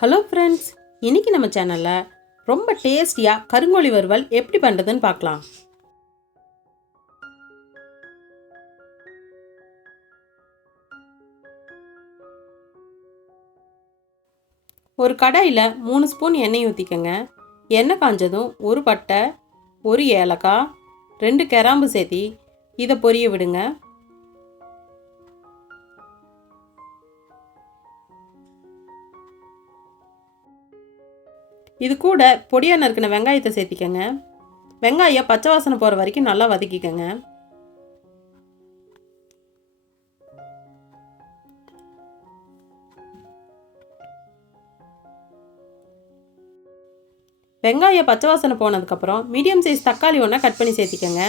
Hello friends, இன்றைக்கி நம்ம சேனலில் ரொம்ப டேஸ்டியாக கருங்கோழி வறுவல் எப்படி பண்ணுறதுன்னு பார்க்கலாம். ஒரு கடாயில் 3 ஸ்பூன் எண்ணெய் ஊற்றிக்கங்க. எண்ணெய் காஞ்சதும் ஒரு பட்டை, ஒரு ஏலக்காய், 2 கிராம்பு சேர்த்தி இதை பொரிய விடுங்க. இது கூட பொடியாக நறுக்கின வெங்காயத்தை சேர்த்திக்கங்க. வெங்காயம் பச்சை வாசனை போகிற வரைக்கும் நல்லா வதக்கிக்கங்க. வெங்காயம் பச்சை வாசனை போனதுக்கப்புறம் மீடியம் சைஸ் தக்காளி ஒன்றா கட் பண்ணி சேர்த்திக்கங்க.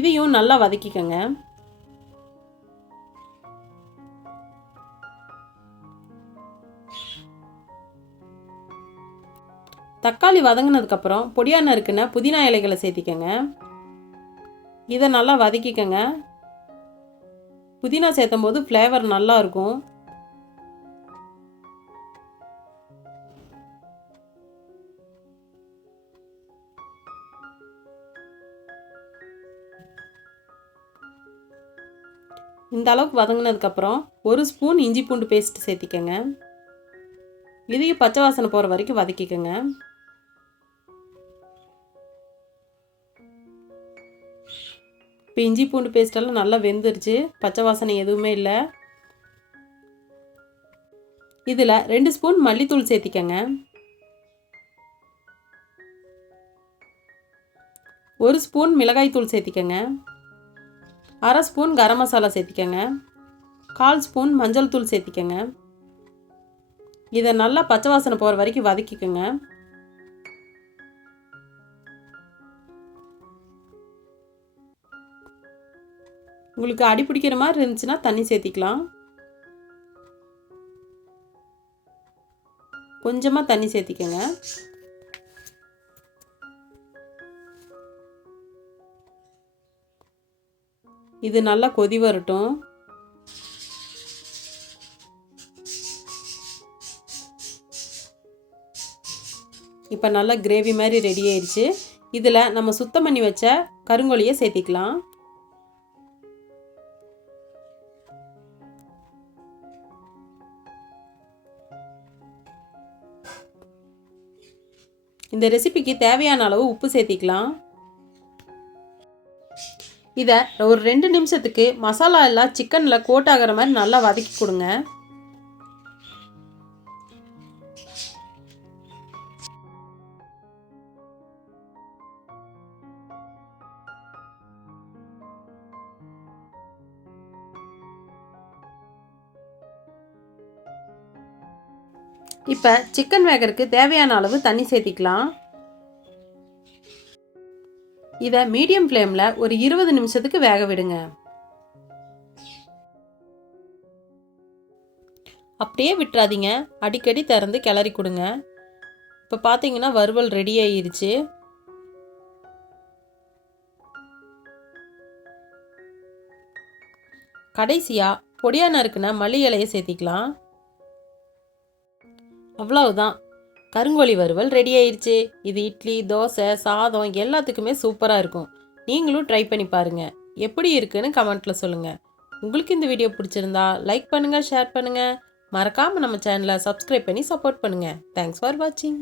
இதையும் நல்லா வதக்கிக்கங்க. தக்காளி வதங்கினதுக்கப்புறம் பொடியாக நறுக்குன புதினா இலைகளை சேர்த்திக்கங்க. இதை நல்லா வதக்கிக்கங்க. புதினா சேர்த்தும் போது ஃப்ளேவர் நல்லா இருக்கும். இந்த அளவுக்கு வதங்கினதுக்கப்புறம் ஒரு ஸ்பூன் இஞ்சி பூண்டு பேஸ்ட் சேர்த்திக்கங்க. இதையும் பச்சை வாசனை போகிற வரைக்கும் வதக்கிக்கங்க. இப்போ இஞ்சி பூண்டு பேஸ்டெல்லாம் நல்லா வெந்துருச்சு, பச்சை வாசனை எதுவுமே இல்லை. இதில் 2 ஸ்பூன் மல்லித்தூள் சேர்த்திக்கங்க. 1 ஸ்பூன் மிளகாய்த்தூள் சேர்த்திக்கங்க. 1/2 ஸ்பூன் கரம் மசாலா சேர்த்திக்கங்க. 1/4 ஸ்பூன் மஞ்சள் தூள் சேர்த்திக்கங்க. இதை நல்லா பச்சை வாசனை போகிற வரைக்கும் வதக்கிக்கங்க. உங்களுக்கு அடி பிடிக்கிற மாதிரி இருந்துச்சுன்னா தண்ணி சேர்த்திக்கலாம். கொஞ்சமாக தண்ணி சேர்த்திக்கங்க. இது நல்லா கொதி வரட்டும். இப்போ நல்லா கிரேவி மாதிரி ரெடி ஆயிடுச்சு. இதில் நம்ம சுத்தம் பண்ணி வச்ச கருங்கோழியை சேர்த்திக்கலாம். இந்த ரெசிபிக்கு தேவையான அளவு உப்பு சேர்த்திக்கலாம். இதை ஒரு 2 நிமிஷத்துக்கு மசாலா எல்லாம் சிக்கனில் கோட் ஆகிற மாதிரி நல்லா வதக்கி கொடுங்க. இப்போ சிக்கன் வேகறதுக்கு தேவையான அளவு தண்ணி சேர்த்திக்கலாம். இதை மீடியம் ஃப்ளேமில் ஒரு 20 நிமிஷத்துக்கு வேக விடுங்க. அப்படியே விட்டுறாதீங்க, அடிக்கடி திறந்து கிளறி கொடுங்க. இப்போ பார்த்தீங்கன்னா வறுவல் ரெடி ஆயிருச்சு. கடைசியாக பொடியாக நறுக்குன மல்லி இலையை சேர்த்திக்கலாம். அவ்வளவுதான், கருங்கோழி வறுவல் ரெடி ஆயிடுச்சு. இது இட்லி, தோசை, சாதம் எல்லாத்துக்குமே சூப்பராக இருக்கும். நீங்களும் ட்ரை பண்ணி பாருங்கள். எப்படி இருக்குன்னு கமெண்ட்டில் சொல்லுங்கள். உங்களுக்கு இந்த வீடியோ பிடிச்சிருந்தா லைக் பண்ணுங்கள், ஷேர் பண்ணுங்கள். மறக்காமல் நம்ம சேனலை சப்ஸ்கிரைப் பண்ணி சப்போர்ட் பண்ணுங்கள். தேங்க்ஸ் ஃபார் வாட்சிங்.